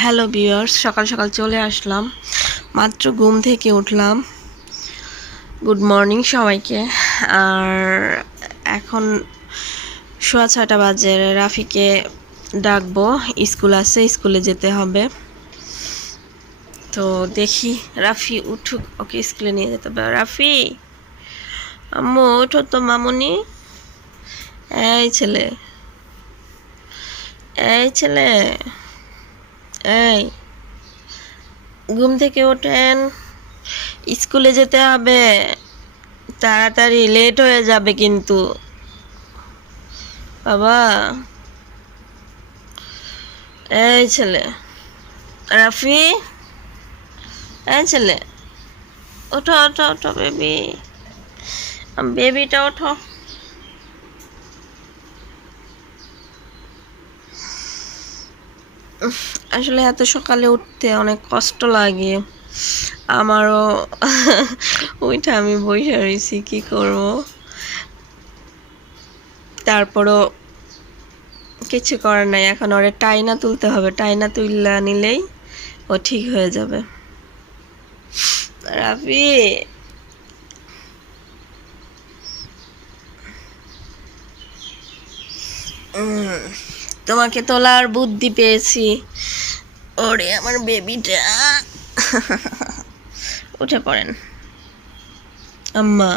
Hello viewers, সকাল সকাল চলে আসলাম, মাত্র ঘুম থেকে উঠলাম। গুড মর্নিং সবাইকে। আর এখন 6:30 বাজে, রাফিকে ডাকবো, স্কুল আছে, স্কুলে যেতে হবে। তো দেখি রাফি উঠুক, ওকে স্কুলে নিয়ে যেতে হবে। রাফি, আম্মু ওঠো তো মামুনি। এই ছেলে, এই ছেলে, এই ঘুম থেকে ওঠেন, স্কুলে যেতে হবে, তাড়াতাড়ি, লেট হয়ে যাবে কিন্তু। বাবা, এই ছেলে, রাফি, এই ছেলে, ওঠো ওঠো ওঠো বেবি, বেবিটা ওঠো। আসলে এত সকালে উঠতে অনেক কষ্ট লাগে আমারও। ওইটা আমি বসে রয়েছি, কি করব, তারপরও কিছু করার নাই। এখন ওরে টাইনা তুলতে হবে, টাইনা তুললা নিলেই ও ঠিক হয়ে যাবে। রাফি, তোমাকে তোলার বুদ্ধি পেয়েছি। ওরে আমার বেবিটা, উঠে পড়েন আম্মা,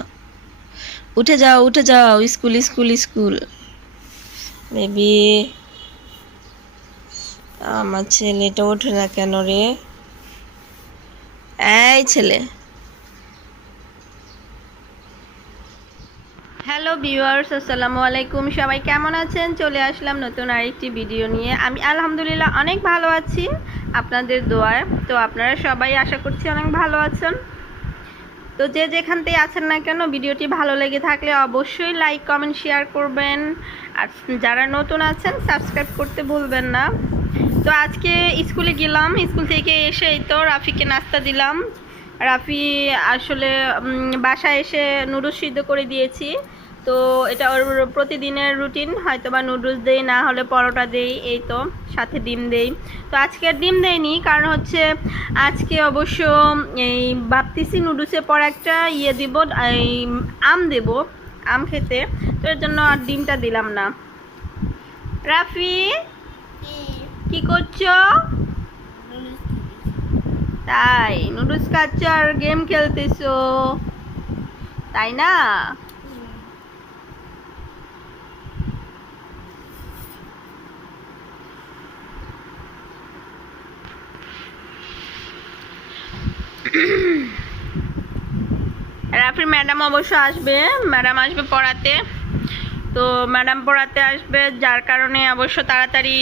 উঠে যাও, উঠে যাও, স্কুল স্কুল স্কুল। বেবি, আমার ছেলেটা ওঠে না কেন রে? এই ছেলে। হ্যালো ভিউয়ার্স, আসসালামু আলাইকুম। সবাই কেমন আছেন? চলে আসলাম নতুন আরেকটি ভিডিও নিয়ে। আমি আলহামদুলিল্লাহ অনেক ভালো আছি আপনাদের দোয়ায়। তো আপনারা সবাই আশা করছি অনেক ভালো আছেন। তো যে যেখানতেই আছেন না কেন, ভিডিওটি ভালো লেগে থাকলে অবশ্যই লাইক কমেন্ট শেয়ার করবেন। আর যারা নতুন আছেন সাবস্ক্রাইব করতে ভুলবেন না। তো আজকে স্কুলে গেলাম, স্কুল থেকে এসে এই তো রাফিকে নাস্তা দিলাম। রাফি আসলে বাসায় এসে নুডলস সিদ্ধ করে দিয়েছি। তো এটা ওর প্রতিদিনের রুটিন, হয়তো বা নুডলস দেই, না হলে পরোটা দেই, এই তো সাথে ডিম দেই। তো আজকে আর ডিম দেয়নি, কারণ হচ্ছে আজকে অবশ্য এই ভাবতেছি নুডলসের পর একটা দিব, এই আম দেব, আম খেতে। তো এর জন্য আর ডিমটা দিলাম না। রাফি, কি করছো? তাই নুডলস খাচ্ছ আর গেম খেলতেছো, তাই না? রাফির ম্যাডাম অবশ্য আসবে, ম্যাডাম আসবে পড়াতে। তো ম্যাডাম পড়াতে আসবে, যার কারণে অবশ্য তাড়াতাড়ি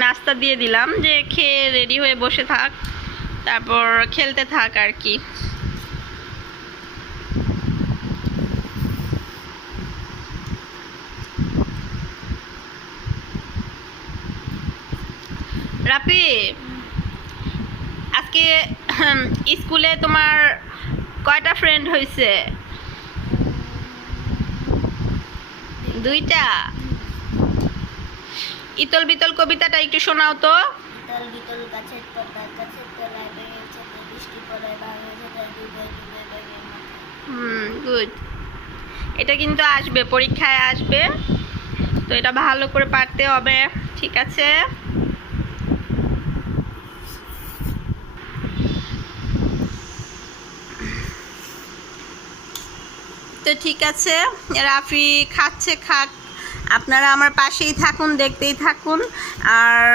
নাস্তা দিয়ে দিলাম, যে খেয়ে রেডি হয়ে বসে থাক, তারপর খেলতে থাক আর কি। রাফি, আজকে স্কুলে তোমার কয়টা ফ্রেন্ড হয়েছে? 2টা। ইতল বিতল কবিতাটা একটু শোনাও তো। ইতল বিতল গাছের পাতা, গাছের তলায় বেড়েছে বৃষ্টি পড়ে, গুড। এটা কিন্তু আসবে, পরীক্ষায় আসবে, তো এটা ভালো করে পারতে হবে, ঠিক আছে? তো ঠিক আছে, রাফি খাচ্ছে, খাক, আপনারা আমার পাশেই থাকুন, দেখতেই থাকুন। আর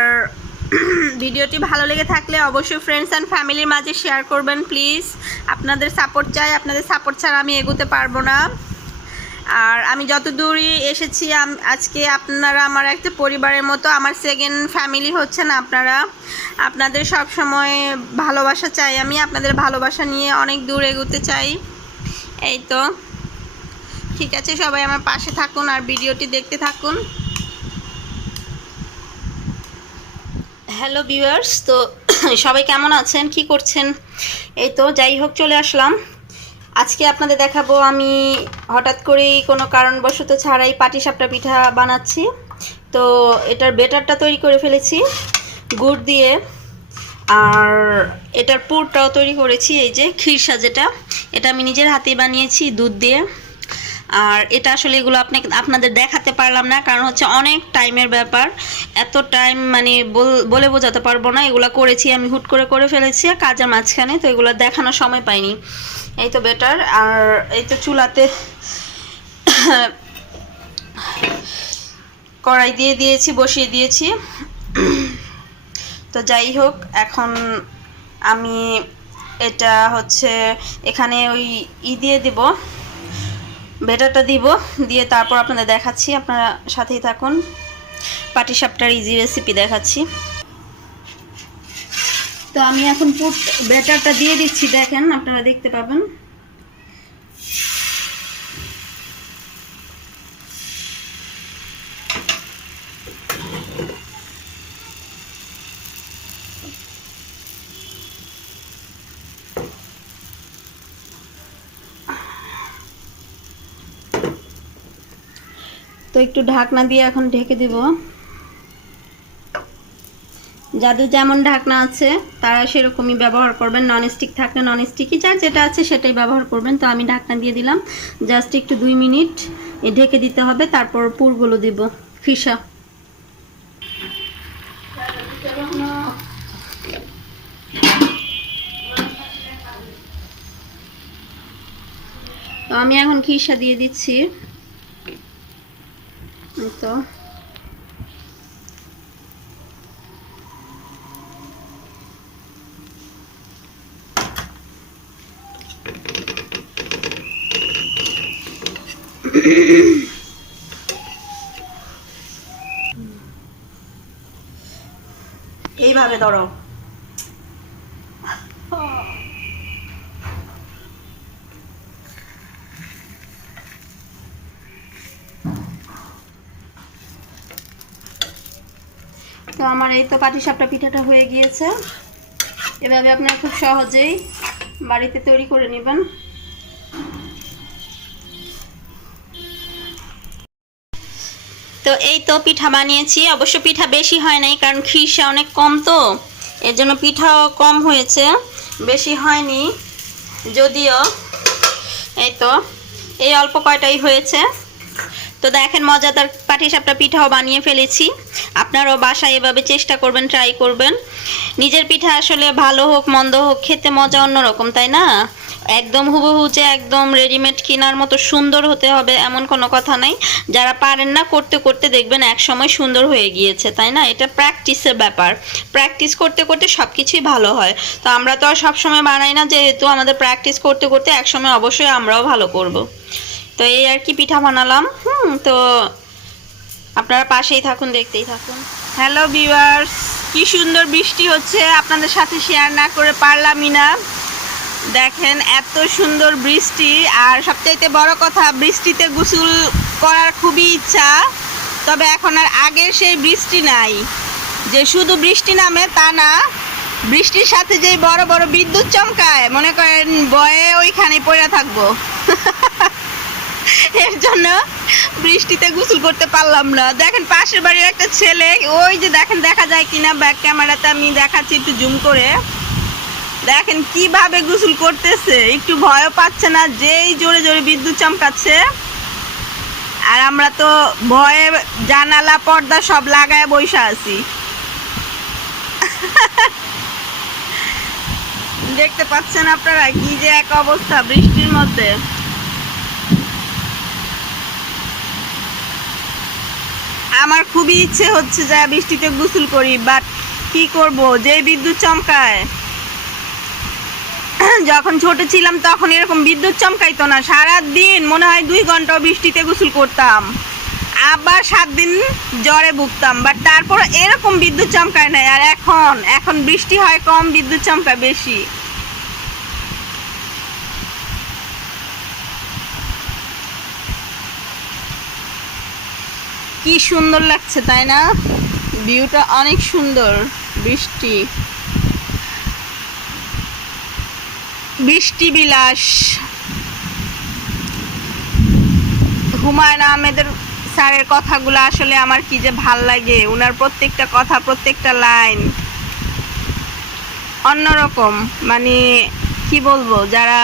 ভিডিওটি ভালো লেগে থাকলে অবশ্যই ফ্রেন্ডস অ্যান্ড ফ্যামিলির মাঝে শেয়ার করবেন প্লিজ। আপনাদের সাপোর্ট চাই, আপনাদের সাপোর্ট ছাড়া আমি এগোতে পারবো না। আর আমি যত দূরই এসেছি, আজকে আপনারা আমার একটা পরিবারের মতো, আমার সেকেন্ড ফ্যামিলি হচ্ছেন আপনারা। আপনাদের সব সময় ভালোবাসা চাই, আমি আপনাদের ভালোবাসা নিয়ে অনেক দূর এগোতে চাই। এই তো ঠিক আছে, সবাই আমার পাশে থাকুন আর ভিডিওটি দেখতে থাকুন। হ্যালো ভিউয়ার্স, তো সবাই কেমন আছেন, কি করছেন? এই তো যাই হোক, চলে আসলাম। আজকে আপনাদের দেখাবো আমি হঠাৎ করেই কোনো কারণবশত ছাড়াই পাটিসাপটা পিঠা বানাচ্ছি। তো এটার বেটারটা তৈরি করে ফেলেছি গুড় দিয়ে। আর এটার পুরটাও তৈরি করেছি, এই যে খিরসা, যেটা এটা আমি নিজের হাতে বানিয়েছি দুধ দিয়ে। আর এটা আসলে এগুলো আপনাদের দেখাতে পারলাম না, কারণ হচ্ছে অনেক টাইমের ব্যাপার, এত টাইম মানে বলে বোঝাতে পারবো না। এগুলো করেছি আমি হুট করে ফেলেছি কাজের মাঝখানে, তো এগুলো দেখানোর সময় পাইনি। এই তো বেটার। আর এই তো চুলাতে কড়াই দিয়ে দিয়েছি, বসিয়ে দিয়েছি। তো যাই হোক, এখন আমি এটা হচ্ছে এখানে ওই দিয়ে দিব, বেটারটা দিব, দিয়ে তারপর আপনাদের দেখাচ্ছি, আপনারা সাথেই থাকুন। পাটিসাপটার ইজি রেসিপি দেখাচ্ছি। তো আমি এখন বেটারটা দিয়ে দিচ্ছি, দেখেন আপনারা দেখতে পাবেন। তো একটু ঢাকনা দিয়ে এখন ঢেকে দিব। যাদের যেমন ঢাকনা আছে তারা সেরকমই ব্যবহার করবেন, ননস্টিক থাকলে ননস্টিকই, যার যেটা আছে সেটাই ব্যবহার করবেন। তো আমি ঢাকনা দিয়ে দিলাম, জাস্ট একটু 2 মিনিট ঢেকে দিতে হবে, তারপর পুরগুলো দিব ফিসা। তো আমি এখন খিসা দিয়ে দিচ্ছি। তো এইভাবে ধরো। তো আমার এই তো পাটিসাপটা পিঠাটা হয়ে গিয়েছে। এভাবে আপনারা খুব সহজেই বাড়িতে তৈরি করে নেবেন। তো এই তো পিঠা বানিয়েছি, অবশ্য পিঠা বেশি হয় নাই, কারণ খিরসা অনেক কম, তো এর জন্য পিঠাও কম হয়েছে, বেশি হয়নি যদিও। এই তো এই অল্প কয়টাই হয়েছে। তো দেখেন, মজাদার পাটিসাপটা পিঠাও বানিয়ে ফেলেছি। আপনারাও বাসায় এভাবে চেষ্টা করবেন, ট্রাই করবেন। নিজের পিঠা আসলে ভালো হোক মন্দ হোক, খেতে মজা অন্যরকম, তাই না? একদম হুবহু যে একদম রেডিমেড কেনার মতো সুন্দর হতে হবে এমন কোনো কথা নাই। যারা পারেন না, করতে করতে দেখবেন এক সময় সুন্দর হয়ে গিয়েছে, তাই না? এটা প্র্যাকটিসের ব্যাপার, প্র্যাকটিস করতে করতে সব কিছুই ভালো হয়। তো আমরা তো আর সবসময় বানাই না, যেহেতু আমাদের প্র্যাকটিস করতে করতে এক সময় অবশ্যই আমরাও ভালো করব। তো এই আর কি, পিঠা বানালাম। তো আপনারা পাশেই থাকুন, দেখতেই থাকুন। হ্যালো ভিউয়ার্স, কি সুন্দর বৃষ্টি হচ্ছে, আপনাদের সাথে শেয়ার না করে পারলামই না। দেখেন এত সুন্দর বৃষ্টি, আর সবচাইতে বড় কথা, বৃষ্টিতে গোসল করার খুবই ইচ্ছা, তবে এখন আর আগের সেই বৃষ্টি নাই যে শুধু বৃষ্টি নামে তা না, বৃষ্টির সাথে যে বড় বড় বিদ্যুৎ চমকায়, মনে করেন ভয়ে ওইখানে পড়ে থাকবো। এর জন্য বৃষ্টিতে গোসল করতে পারলাম না। দেখেন পাশের বাড়ির একটা ছেলে, ওই যে দেখেন, দেখা যায় কিনা ব্যাক ক্যামেরাতে আমি দেখাচ্ছি একটু জুম করে, দেখেন কিভাবে গোসল করতেছে, একটু ভয়ও পাচ্ছে না, যেই জোরে জোরে বিদ্যুৎ চমকাচ্ছে। আর আমরা তো ভয়ে জানালা পর্দা সব লাগায় বসে আছি। দেখতে পাচ্ছেন আপনারা কি যে এক অবস্থা বৃষ্টির মধ্যে। আমার খুবই ইচ্ছে হচ্ছে যে বৃষ্টিতে গোসল করি, বাট কি করব, যে বিদ্যুৎ চমকায়। যখন ছোট ছিলাম তখন এরকম বিদ্যুৎ চমকাইতো না, সারাদিন মনে হয় 2 ঘন্টা বৃষ্টিতে গোসল করতাম, আবার 7 দিন জ্বরে ভুগতাম, বাট তারপর এরকম বিদ্যুৎ চমকায় না। আর এখন বৃষ্টি হয় কম, বিদ্যুৎ চমকায় বেশি। কি সুন্দর লাগছে, তাই না? ভিউটা অনেক সুন্দর। বৃষ্টি বিলাস। হুমায়ুন আহমেদের স্যারের কথাগুলো আসলে আমার কি যে ভাল লাগে, ওনার প্রত্যেকটা কথা, প্রত্যেকটা লাইন অন্যরকম, মানে কি বলবো, যারা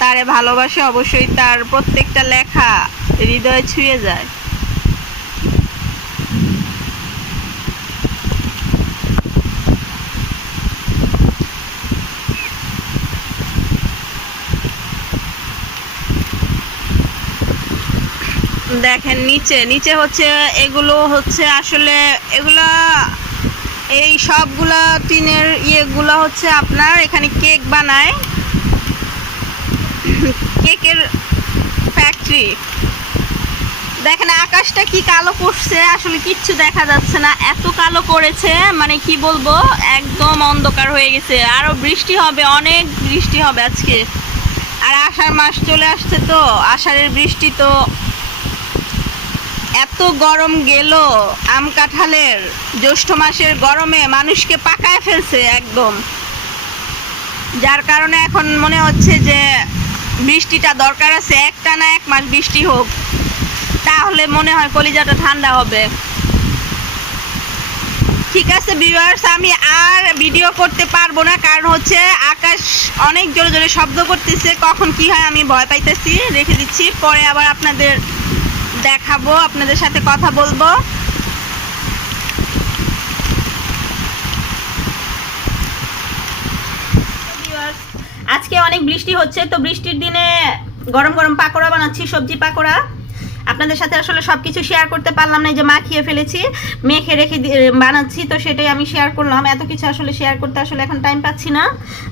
তারে ভালোবাসে অবশ্যই তার প্রত্যেকটা লেখা হৃদয়ে ছুঁয়ে যায়। দেখেন নিচে নিচে হচ্ছে, এগুলো হচ্ছে আসলে এগুলা, এই সবগুলা টিনের ইয়েগুলো হচ্ছে আপনার এখানে কেক বানায়, কেকের ফ্যাক্টরি। দেখেন আকাশটা কি কালো করছে, আসলে কিচ্ছু দেখা যাচ্ছে না, এত কালো করেছে, মানে কি বলবো, একদম অন্ধকার হয়ে গেছে। আরো বৃষ্টি হবে, অনেক বৃষ্টি হবে আজকে। আর আষাঢ় মাস চলে আসছে, তো আষাঢ়ের বৃষ্টি, তো এত গরম গেল আম কাঁঠালের, জ্যৈষ্ঠ মাসের গরমে মানুষকে পাকায় ফেলছে একদম, যার কারণে এখন মনে হচ্ছে যে বৃষ্টিটা দরকার আছে, একটা না এক মাস বৃষ্টি হোক, তাহলে মনে হয় কলিজাটা ঠান্ডা হবে। ঠিক আছে ভিউয়ার্স, আমি আর ভিডিও করতে পারবো না, কারণ হচ্ছে আকাশ অনেক জোরে জোরে শব্দ করতেছে, কখন কি হয় আমি ভয় পাইতেছি। রেখে দিচ্ছি, পরে আবার আপনাদের দেখাবো, আপনাদের সাথে কথা বলবো। আজকে অনেক বৃষ্টি হচ্ছে, তো বৃষ্টির দিনে গরম গরম পাকোড়া বানাচ্ছি, সবজি পাকোড়া। আপনাদের সাথে আসলে সব কিছু শেয়ার করতে পারলাম না, যে মাখিয়ে ফেলেছি, মেখে রেখে বানাচ্ছি, তো সেটাই আমি শেয়ার করলাম। এত কিছু আসলে শেয়ার করতে আসলে এখন টাইম পাচ্ছি না।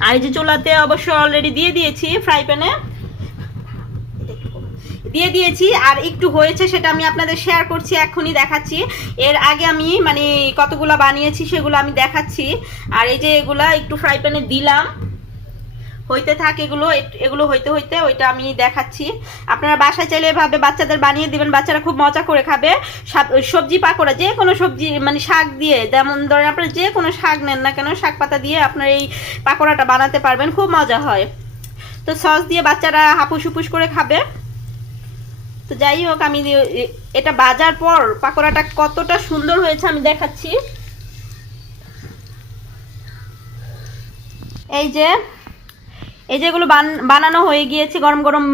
আর এই যে চুলাতে অবশ্য অলরেডি দিয়ে দিয়েছি, ফ্রাই প্যানে দিয়ে দিয়েছি, আর একটু হয়েছে সেটা আমি আপনাদের শেয়ার করছি, এখনই দেখাচ্ছি। এর আগে আমি মানে কতগুলো বানিয়েছি সেগুলো আমি দেখাচ্ছি। আর এই যে এগুলা একটু ফ্রাই প্যানে দিলাম, হইতে থাক, এগুলো হইতে হইতে ওইটা আমি দেখাচ্ছি। আপনারা বাসায় চাইলে এভাবে বাচ্চাদের বানিয়ে দিবেন, বাচ্চারা খুব মজা করে খাবে। সবজি পাকোড়া, যে কোনো সবজি মানে শাক দিয়ে, যেমন ধরেন আপনারা যে কোনো শাক নেন না কেন, শাক পাতা দিয়ে আপনার এই পাকোড়াটা বানাতে পারবেন, খুব মজা হয়। তো সস দিয়ে বাচ্চারা হাপুস হুপুস করে খাবে। তো যাই হোক, আমি এটা বাজার পর পাকোড়াটা কতটা সুন্দর হয়েছে আমি দেখাচ্ছি। এই যে এগুলো বানানো হয়ে গিয়েছে, গরম গরম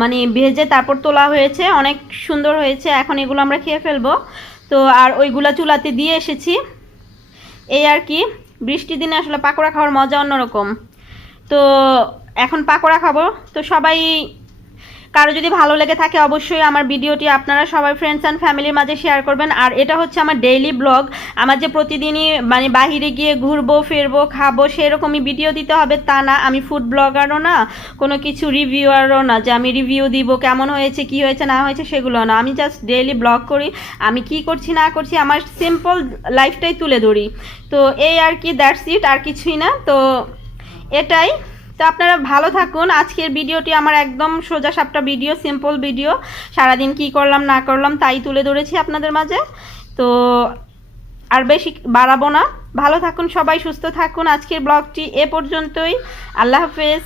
মানে ভেজে তারপর তোলা হয়েছে, অনেক সুন্দর হয়েছে। এখন এগুলো আমরা খেয়ে ফেলবো। তো আর ওইগুলা চুলাতে দিয়ে এসেছি, এই আর কি। বৃষ্টির দিনে আসলে পাকোড়া খাওয়ার মজা অন্যরকম। তো এখন পাকোড়া খাবো। তো সবাই, কারো যদি ভালো লেগে থাকে অবশ্যই আমার ভিডিওটি আপনারা সবাই ফ্রেন্ডস অ্যান্ড ফ্যামিলির মাঝে শেয়ার করবেন। আর এটা হচ্ছে আমার ডেইলি ব্লগ, আমার যে প্রতিদিনই মানে বাহিরে গিয়ে ঘুরবো ফিরবো খাবো সেরকমই ভিডিও দিতে হবে তা না। আমি ফুড ব্লগারও না, কোনো কিছু রিভিউয়ারও না যে আমি রিভিউ দিব কেমন হয়েছে কি হয়েছে না হয়েছে সেগুলো না। আমি জাস্ট ডেইলি ব্লগ করি, আমি কি করছি না করছি, আমার সিম্পল লাইফটাই তুলে ধরি। তো এই আর কি, দ্যাটস ইট, আর কিছুই না। তো এটাই। তো আপনারা ভালো থাকুন। আজকের ভিডিওটি আমার একদম সোজা সাপটা ভিডিও, সিম্পল ভিডিও, সারাদিন কি করলাম না করলাম তাই তুলে ধরেছি আপনাদের মাঝে। তো আর বেশি বাড়াবো না। ভালো থাকুন সবাই, সুস্থ থাকুন। আজকের ব্লগটি এ পর্যন্তই। আল্লাহ হাফেজ।